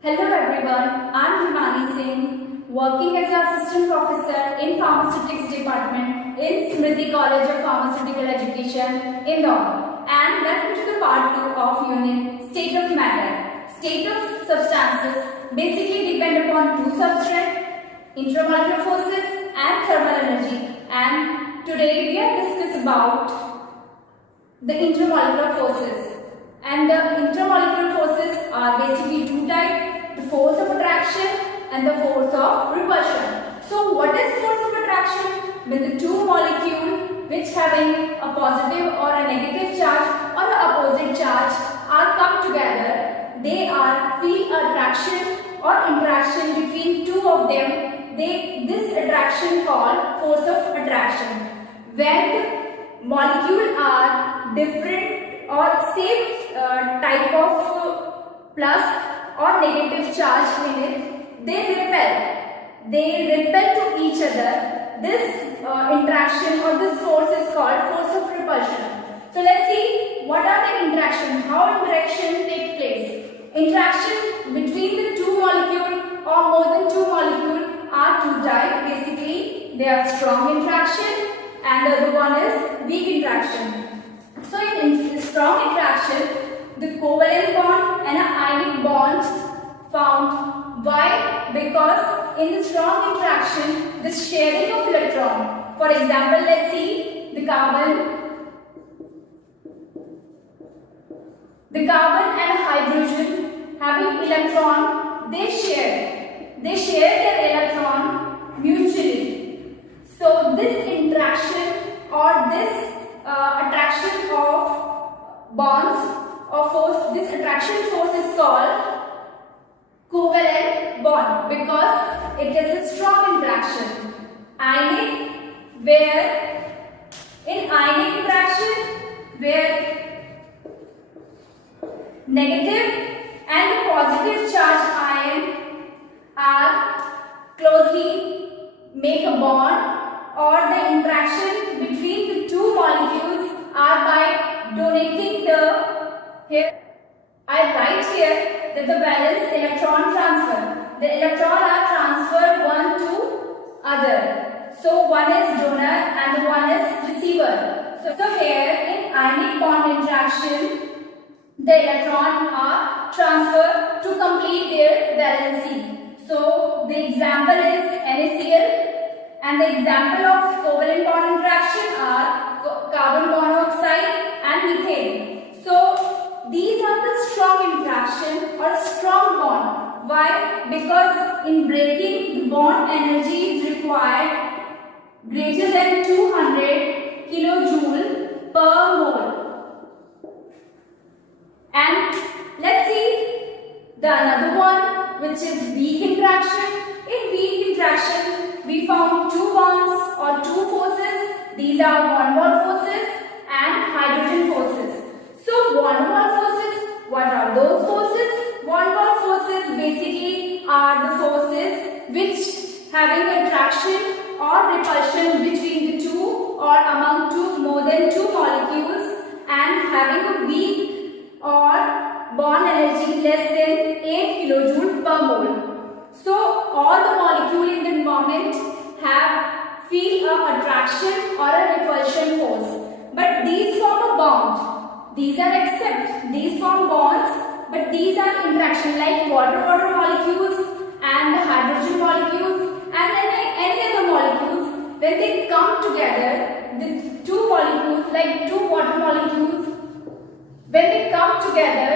Hello everyone, I am Himani Singh, working as an assistant professor in pharmaceutics department in Smriti College of Pharmaceutical Education, Indore. And welcome to the part 2 of unit State of Matter. State of substances basically depend upon two substrates, intramolecular forces and thermal energy. And today we are discuss about the intermolecular forces. And the intermolecular forces are basically two types, the force of attraction and the force of repulsion. So what is force of attraction? When the two molecules which having a positive or a negative charge or an opposite charge are come together, they are feel attraction or interaction between two of them. This attraction called force of attraction. When the molecules are different or same type of plus or negative charge in it, they repel to each other. This interaction or this force is called force of repulsion. So let's see what are the interaction, how interaction take place. Interaction between the two molecules or more than two molecules are two types. Basically they are strong interaction and the other one is weak interaction. So in strong interaction, the covalent bond and an ionic bond found. Why? Because in the strong interaction, the sharing of electron. For example, let's see the carbon and hydrogen having electron, they share their electron mutually. So this interaction or this attraction of bonds or force, this attraction force is called covalent bond because it is a strong interaction. Ionic, where in ionic interaction where negative and positive charge ion are closely make a bond, or the interaction between the two molecules are by donating here I write here that the valence electron transfer. The electron are transferred one to other. So one is donor and the one is receiver. So here in ionic bond interaction, the electron are transferred to complete their valency. So the example is NaCl. And the example of covalent bond interaction are carbon monoxide and methane. So these are the strong interaction or strong bond. Why? Because in breaking the bond energy is required greater than 200 kilojoule per mole. And let's see the another one, which is weak interaction. In weak interaction, we found two bonds or two forces. These are van der Waals forces and hydrogen forces. So van der Waals forces, what are those forces? Van der Waals forces basically are the forces which having attraction or repulsion between the two or among more than two molecules and having a weak or bond energy less than 8 kilojoule per mole. So all the molecules in the environment feel a attraction or a repulsion force. But these form a bond. These are except. These form bonds, but these are interaction like water molecules and the hydrogen molecules and any other molecules. When they come together, the two molecules like two water molecules, when they come together,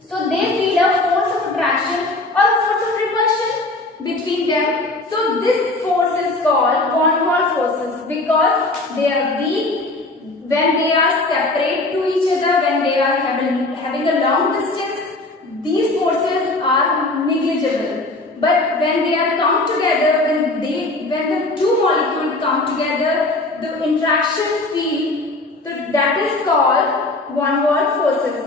so they feel a force of attraction or a force of repulsion between them. So this force is called van der Waals forces because they are weak when they are separate to each other, when they are having a long distance. These forces are negligible. But when they are come together, when the two molecules come together, the interaction field that is called van der Waals forces.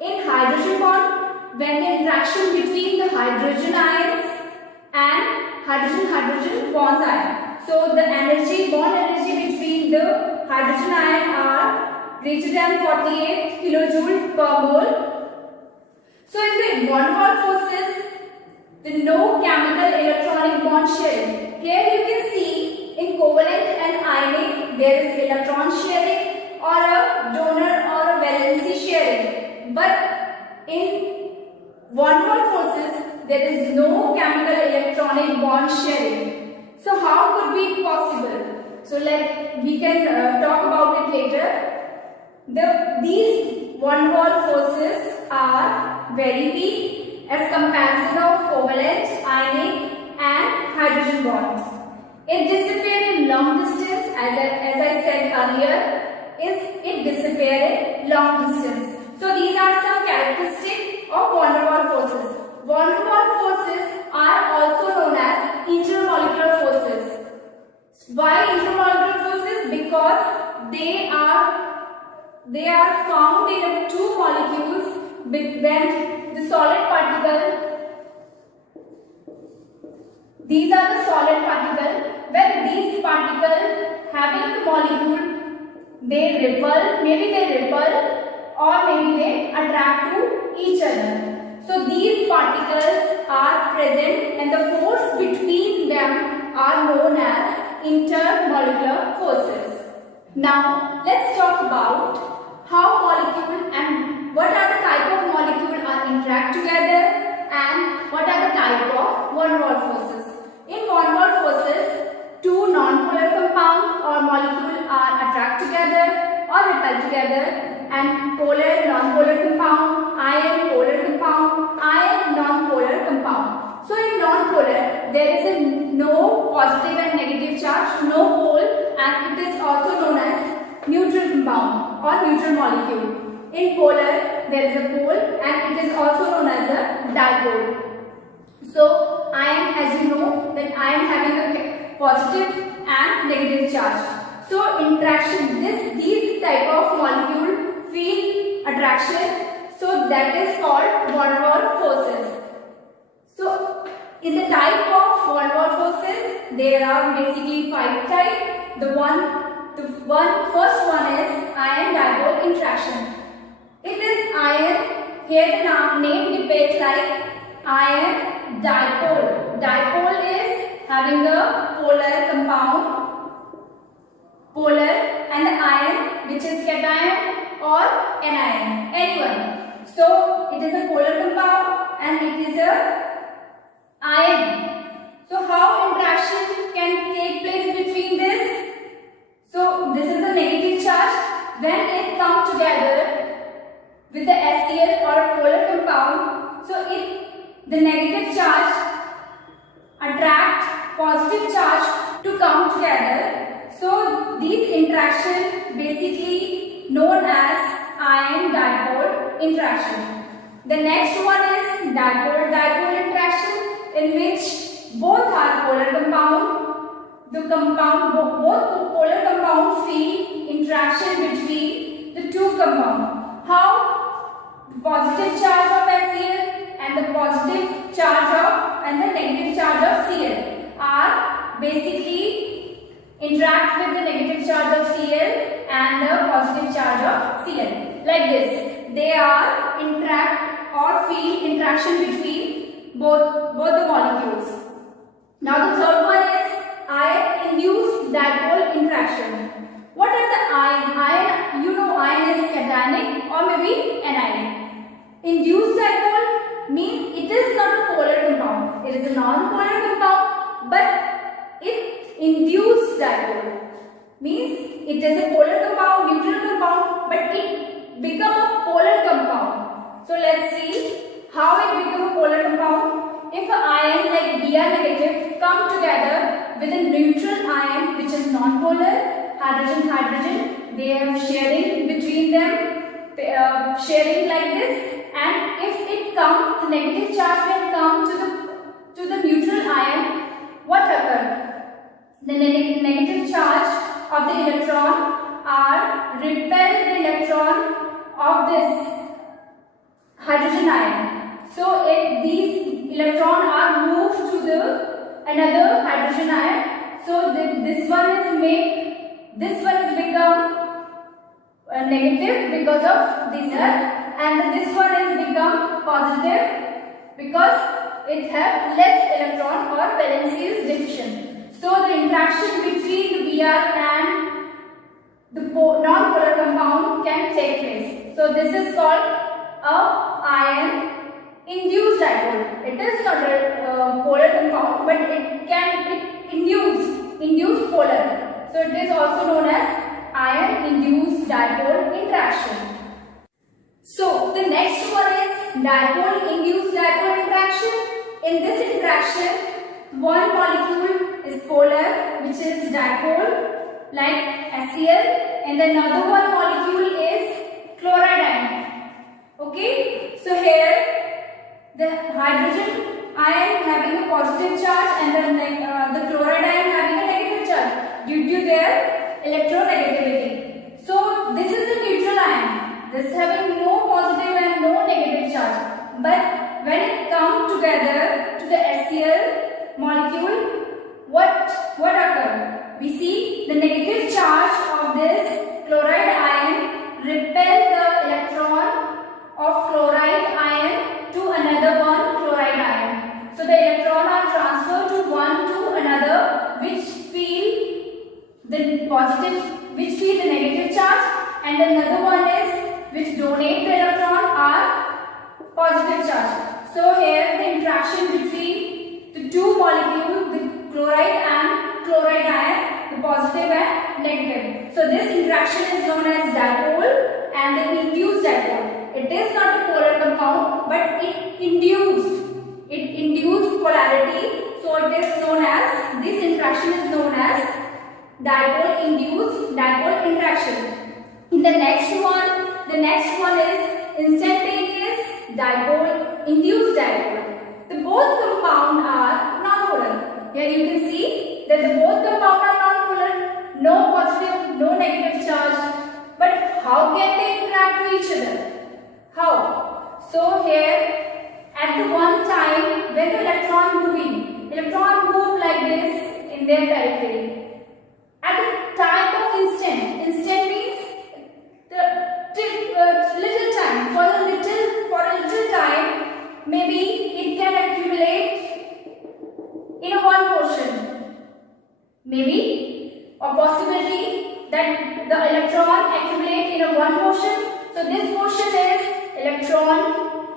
In hydrogen bond, when the interaction between the hydrogen ions and hydrogen bonds ion. So the bond energy between the hydrogen ion are greater than 48 kilojoule per mole. So in the van der Waals forces, the no chemical electronic bond sharing. Here you can see in covalent and ionic there is electron sharing or a donor or a valency sharing. But in van der Waals forces there is no chemical electronic bond sharing. So how could be possible? So we can talk about it later. These van der Waals forces are very weak as comparison of covalent, ionic and hydrogen bonds. It disappears in long distance, as I said earlier, it disappears in long distance. So these are some characteristics of van der Waals forces. Van der Waals forces are also known as intermolecular forces. Why intermolecular forces? Because they are found in two molecules when the solid particle, these are the solid particle, when these particles having the molecule, they repel, maybe they repel or maybe they attract to each other. So these particles are present and the force between them are known as intermolecular forces. Now let's talk about how molecule and what are the type of molecule are interact together and what are the type of van der Waals forces. In van der Waals forces, two non-polar compound or molecule are attract together or repel together, and polar non-polar compound, ion polar compound, ion non-polar compound. So in non-polar there is no positive and negative charge, no pole, and it is also known as neutral compound or neutral molecule. In polar there is a pole and it is also known as a dipole. So ion, as you know, that ion having a positive and negative charge. So interaction, these type of molecule feel attraction. So that is called van der Waals forces. So in the type of van der Waals forces, there are basically 5 types. The first one is ion dipole interaction. It is ion, here the name depicts like ion dipole. Dipole is having a polar compound, polar, and the ion which is cation or anion, anyone. So it is a polar compound and it is a ion. So how interaction can take place between this? So this is the negative charge. When it comes together with the HCl or a polar compound, so the negative charge attract positive charge to come together. So these interaction basically known as ion dipole interaction. The next one is dipole-dipole interaction, in which both are polar compound. Both polar compounds feel interaction between the two compounds. How? The positive charge of HCl and the positive charge of and the negative charge of Cl are basically interact with the negative charge of Cl and the positive charge of Cl. Like this, they are interact or feel interaction between both the molecules. Now the third one is ion-induced dipole interaction. What is the ion? Ion, you know, ion is cationic or maybe anionic. Induced dipole means it is not a polar compound. It is a non-polar compound, but it induced dipole means it is a polar compound, neutral compound, but it become a polar compound. So let's see how it become a polar compound. If an ion like Br negative come together with a neutral ion which is non-polar, hydrogen, they have sharing between them, sharing like this, and if it comes, the negative charge will come to the neutral ion, what occurs? The negative charge of the electron are repel the electron of this hydrogen ion. So these electrons are moved to the another hydrogen ion. So this one is become negative because of this, and this one is become positive because it have less electron or valency is deficient. So the interaction between the Br and the non-polar compound can take place. So this is called a ion induced dipole. It is not a polar compound, but it induce polar. So it is also known as ion induced dipole interaction. So the next one is dipole induced dipole interaction. In this interaction, one molecule is polar, which is dipole, like HCl, and another one molecule is chloride ion. Okay, so here the hydrogen ion having a positive charge and the chloride ion having a negative charge due to their electronegativity. So this is the neutral ion. This having no positive and no negative charge. But when it comes together to the HCl molecule, what occurs? We see the negative charge of this chloride ion repel the electron of chloride ion to another one chloride ion. So the electron are transferred to one to another, which feel the negative charge, and another one is which donate the electron are positive charge. So here the interaction between the two molecules, the chloride and chloride ion, the positive and negative. So this interaction is known as dipole and the induced dipole. It is not a polar compound, but it induced polarity. So it is known as, this interaction is known as dipole induced dipole interaction. In the next one is instantaneous dipole induced dipole. The both compounds are non-polar. Here you can see that the both compounds are non-polar, no positive, no negative charge. But how can they interact with each other? How? So here at the one time when the electron move like this in their periphery. At the time of instant means the little time, for a little time, maybe it can accumulate in a one portion. Maybe a possibility that the electron accumulate in a one portion. So this portion is electron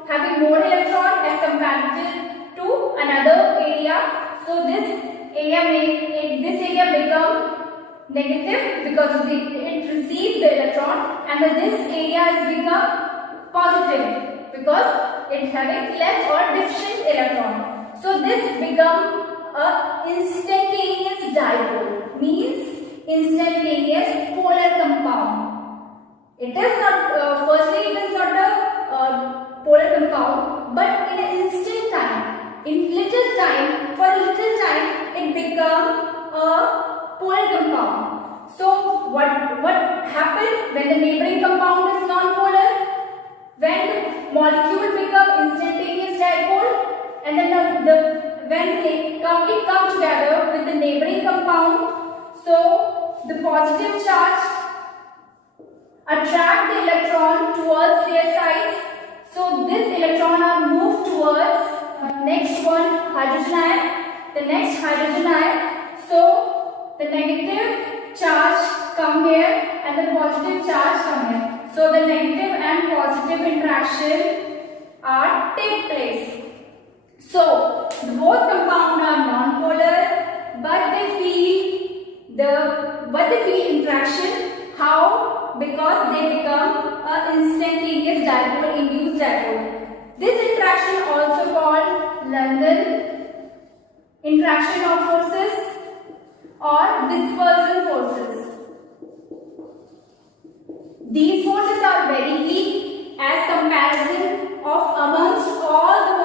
having more electron as compared to another area. So this area become negative because it receives the electron, and this area has become positive because it having less or deficient electron. So this become a instantaneous dipole, means instantaneous polar compound. It is not firstly it is not a polar compound, but in an instant time, in little time, for a little time, it become a polar compound. So what happened when the neighboring compound is non-polar? When the molecule become instantaneous dipole, and then when it come together with the neighboring compound, so the positive charge attract the electron towards their sides. So this electron are moved towards next one hydrogen ion, the next hydrogen ion. So the negative charge come here and the positive charge come here. So the negative and positive interaction are take place. So both compounds are non-polar, but they feel interaction. How? Because they become an instantaneous dipole induced dipole. This interaction also called London interaction of forces or dispersion forces. These forces are very weak as comparison of amongst all the